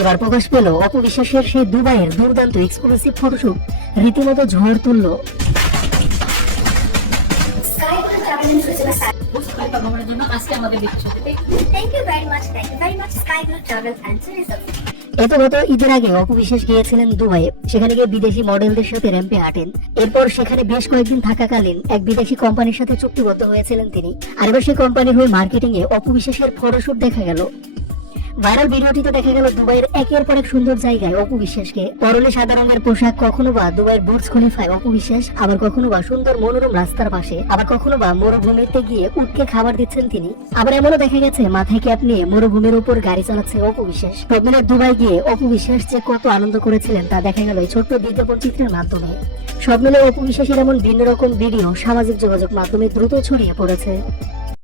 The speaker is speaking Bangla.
এবার প্রকাশ পেল অপু বিশ্বাসের সেই দুবাইয়ের দুর্দান্ত এক্সক্লুসিভ ফটোশুট রীতিমতো ঝড় তুলল। এত গত ঈদের আগে অপু বিশ্বাস গিয়েছিলেন দুবাইয়ে। সেখানে গিয়ে বিদেশি মডেলদের সাথে র্যাম্পে হাঁটেন। এরপর সেখানে বেশ কয়েকদিন থাকাকালীন এক বিদেশি কোম্পানির সাথে চুক্তিবদ্ধ হয়েছিলেন তিনি। আর এবার সেই কোম্পানির হয়ে মার্কেটিং এ অপু বিশ্বাসের ফটোশুট দেখা গেল। ভাইরাল ভিডিওটিতে দেখা গেল দুবাইয়ের একের পর এক সুন্দর জায়গায় অপু বিশ্বাসকে। পরনে সাদা রঙের পোশাক, কখনো বা দুবাইয়ের বুর্জ খলিফায় অপু বিশ্বাস, আবার কখনো বা সুন্দর মনোরম রাস্তার পাশে, আবার কখনো বা মরুভূমিতে গিয়ে উটকে খাবার দিচ্ছেন তিনি। আবার এমনও দেখা গেছে মাথায় ক্যাপ নিয়ে মরুভূমির উপর গাড়ি চালাচ্ছে অপু বিশ্বাস। সব মিলে দুবাই গিয়ে অপু বিশ্বাস যে কত আনন্দ করেছিলেন তা দেখা গেল এই ছোট্ট বিজ্ঞাপন চিত্রের মাধ্যমে। সব মিলে অপু বিশ্বাসের এমন ভিন্ন রকম ভিডিও সামাজিক যোগাযোগ মাধ্যমে দ্রুত ছড়িয়ে পড়েছে।